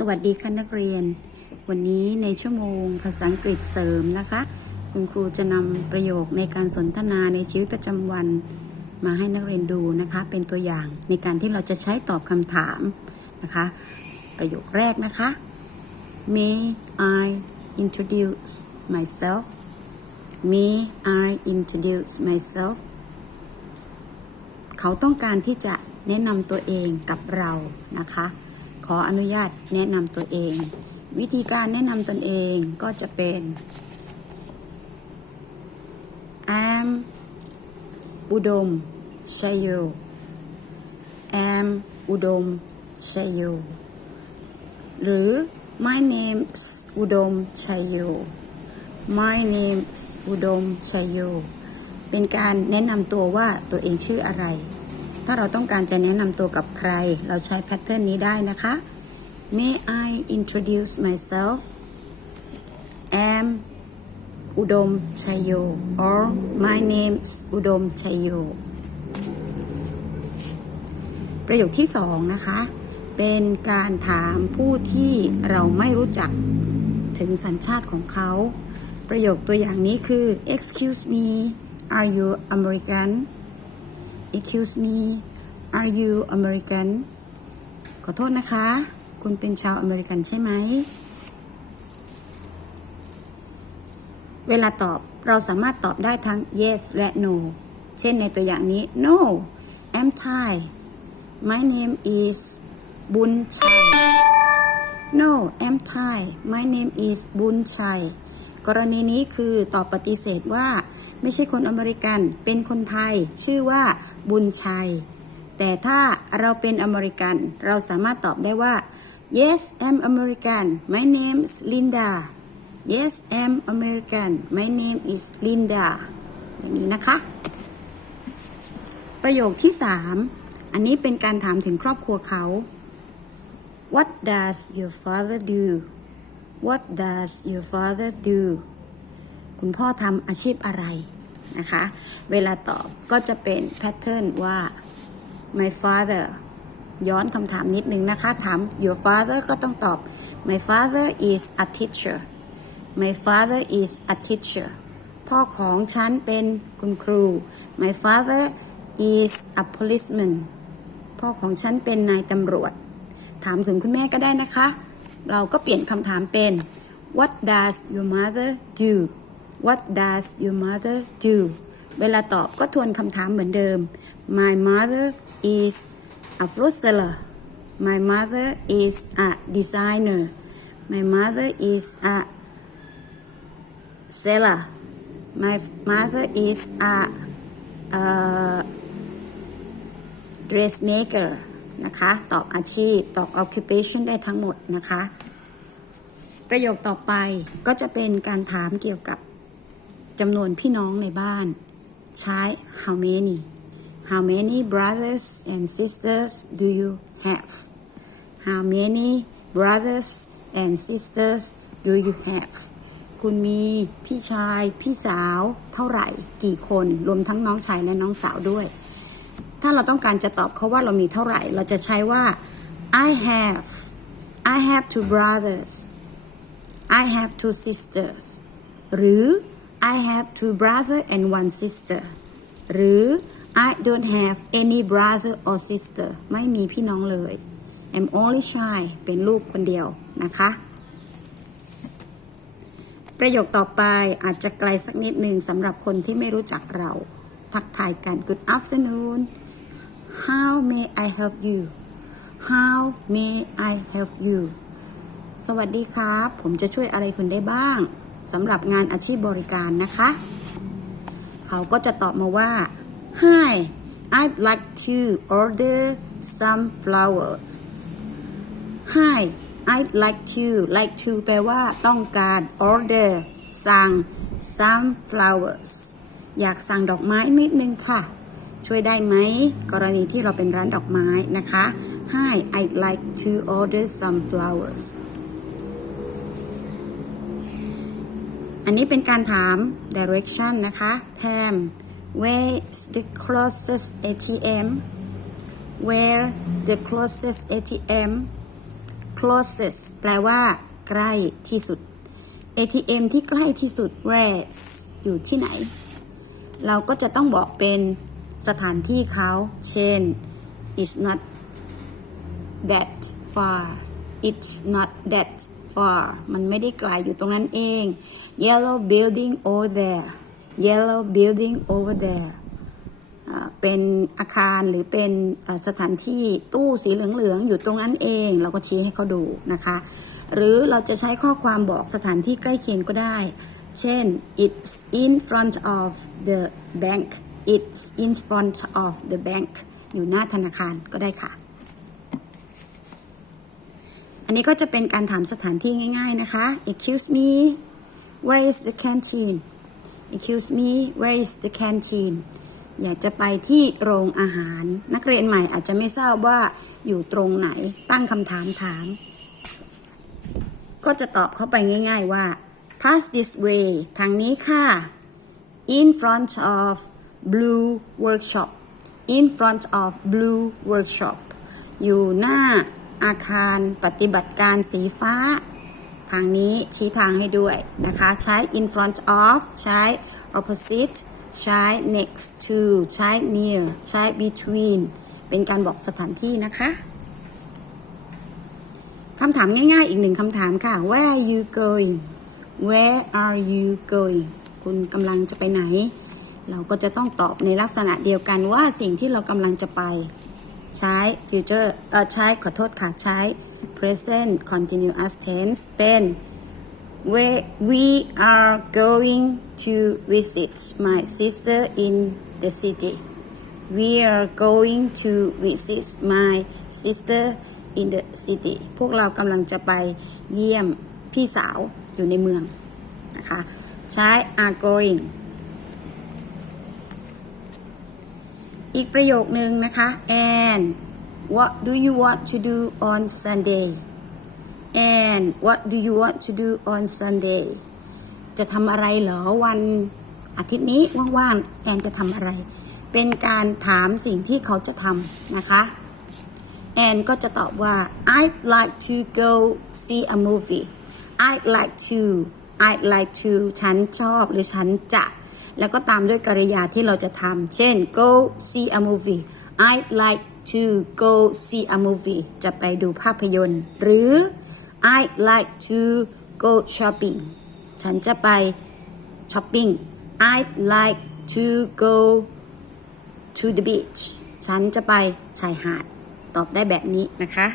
สวัสดีค่ะนักเรียน วันนี้ในชั่วโมงภาษาอังกฤษเสริมนะคะ คุณครูจะนำประโยคในการสนทนาในชีวิตประจำวัน มาให้นักเรียนดูนะคะ เป็นตัวอย่างในการที่เราจะใช้ตอบคำถามนะคะ ประโยคแรกนะคะ May I introduce myself May I introduce myself เขาต้องการที่จะแนะนำตัวเองกับเรานะคะ ขออนุญาตแนะนำตัวเอง วิธีการแนะนำตนเองก็จะเป็น I'm อุดมชัยโย I'm อุดมชัยโย หรือ My name's อุดมชัยโย My name's อุดมชัยโย เป็นการแนะนำตัวว่าตัวเองชื่ออะไร ถ้าเราต้องการจะแนะนำตัวกับใคร เราใช้แพทเทิร์นนี้ได้นะคะ May I introduce myself am อุดมชัยโย or my name's อุดมชัยโย ประโยคที่สองนะคะ เป็นการถามผู้ที่เราไม่รู้จักถึงสัญชาติของเขา ประโยคตัวอย่างนี้คือ excuse me are you American excuse me are you American ขอโทษนะคะ คุณเป็นชาวอเมริกันใช่ไหม เวลาตอบเราสามารถตอบได้ทั้ง yes และ no เช่นในตัวอย่างนี้ no I'm Thai my name is บุญชัย no I'm Thai my name is บุญชัย กรณีนี้คือตอบปฏิเสธว่า ไม่ใช่คนอเมริกัน เป็นคนไทย ชื่อว่าบุญชัย แต่ถ้าเราเป็นอเมริกัน เราสามารถตอบได้ว่า yes I'm American my name's Linda yes I'm American my name is Linda อย่างนี้นะคะ ประโยคที่ 3 อันนี้เป็นการถามถึงครอบครัวเขา What does your father do What does your father do คุณพ่อทำอาชีพอะไร นะคะ เวลาตอบก็จะเป็นแพทเทิร์นว่า my father ย้อนคำถามนิดนึงนะคะ ถาม your father ก็ต้องตอบ my father is a teacher my father is a teacher พ่อของฉันเป็นคุณครู my father is a policeman พ่อของฉันเป็นนายตำรวจ ถามถึงคุณแม่ก็ได้นะคะ เราก็เปลี่ยนคำถามเป็น what does your mother do what does your mother do เวลาตอบก็ทวนคำถามเหมือนเดิม my mother is a fruit seller my mother is a designer my mother is a seller my mother is a uh, dressmaker นะคะ ตอบอาชีพ ตอบ occupation ได้ทั้งหมดนะคะ ประโยคต่อไปก็จะเป็นการถามเกี่ยวกับ จำนวนพี่น้องในบ้าน ใช้ how many how many brothers and sisters do you have how many brothers and sisters do you have คุณมีพี่ชายพี่สาวเท่าไหร่ กี่คนรวมทั้งน้องชายและน้องสาวด้วย ถ้าเราต้องการจะตอบเขาว่าเรามีเท่าไหร่ เราจะใช้ว่า I have I have two brothers I have two sisters หรือ I have two brother and one sister หรือ I don't have any brother or sister ไม่มีพี่น้องเลย I'm only child เป็นลูกคนเดียวนะคะ ประโยคต่อไปอาจจะไกลสักนิดหนึ่งสำหรับคนที่ไม่รู้จักเรา ทักทายกัน Good afternoon How may I help you How may I help you สวัสดีครับ ผมจะช่วยอะไรคุณได้บ้าง สำหรับงานอาชีพบริการนะคะ เขาก็จะตอบมาว่า Hi I'd like to order some flowers Hi I'd like to like to แปลว่าต้องการ order สั่ง some flowers อยากสั่งดอกไม้นิดนึงค่ะ ช่วยได้ไหม กรณีที่เราเป็นร้านดอกไม้นะคะ Hi I'd like to order some flowers อันนี้เป็นการถาม direction นะคะ Pam where's the closest ATM where the closest ATM closest แปลว่า ใกล้ที่สุด ATM ที่ใกล้ที่สุด where อยู่ที่ไหน เราก็จะต้องบอกเป็นสถานที่เขา เช่น it's not that far it's not that far มันไม่ได้ไกลอยู่ตรงนั้นเอง yellow building over there yellow building over there เป็นอาคารหรือเป็นสถานที่ตู้สีเหลืองๆอยู่ตรงนั้นเอง เราก็ชี้ให้เขาดูนะคะ หรือเราจะใช้ข้อความบอกสถานที่ใกล้เคียงก็ได้ เช่น it's in front of the bank it's in front of the bank อยู่หน้าธนาคารก็ได้ค่ะ อันนี้ก็จะเป็นการถามสถานที่ง่าย ๆนะคะ excuse me where is the canteen excuse me where is the canteen อยากจะไปที่โรงอาหาร นักเรียนใหม่อาจจะไม่ทราบว่าอยู่ตรงไหนตั้งคำถามถาม ก็จะตอบเข้าไปง่าย ๆว่า pass this way ทางนี้ค่ะ in front of blue workshop in front of blue workshop อยู่หน้า อาคารปฏิบัติการสีฟ้า ทางนี้ชี้ทางให้ด้วยนะคะ ใช้ in front of ใช้ opposite ใช้ next to ใช้ near ใช้ between เป็นการบอกสถานที่นะคะคำถามง่ายๆ อีกหนึ่งคำถามค่ะ Where are you going Where are you going คุณกำลังจะไปไหน เราก็จะต้องตอบในลักษณะเดียวกันว่าสิ่งที่เรากำลังจะไป ใช้ future เออใช้ขอโทษค่ะ ใช้ present continuous tense เป็น we we are going to visit my sister in the city we are going to visit my sister in the city พวกเรากำลังจะไปเยี่ยมพี่สาวอยู่ในเมืองนะคะ ใช้ are going อีกประโยคนึงนะคะ and what do you want to do on Sunday and what do you want to do on Sunday จะทำอะไรเหรอวันอาทิตย์นี้ว่างๆแอนจะทำอะไร เป็นการถามสิ่งที่เขาจะทำนะคะ แอนก็จะตอบว่า I'd like to go see a movie I'd like to I'd like to ฉันชอบหรือฉันจะ แล้วก็ตามด้วยกริยาที่เราจะทำเช่น go see a movie I'd like to go see a movie จะไปดูภาพยนตร์ หรือ I'd like to go shopping ฉันจะไปช้อปปิ้ง I'd like to go to the beach ฉันจะไปชายหาด ตอบได้แบบนี้นะคะ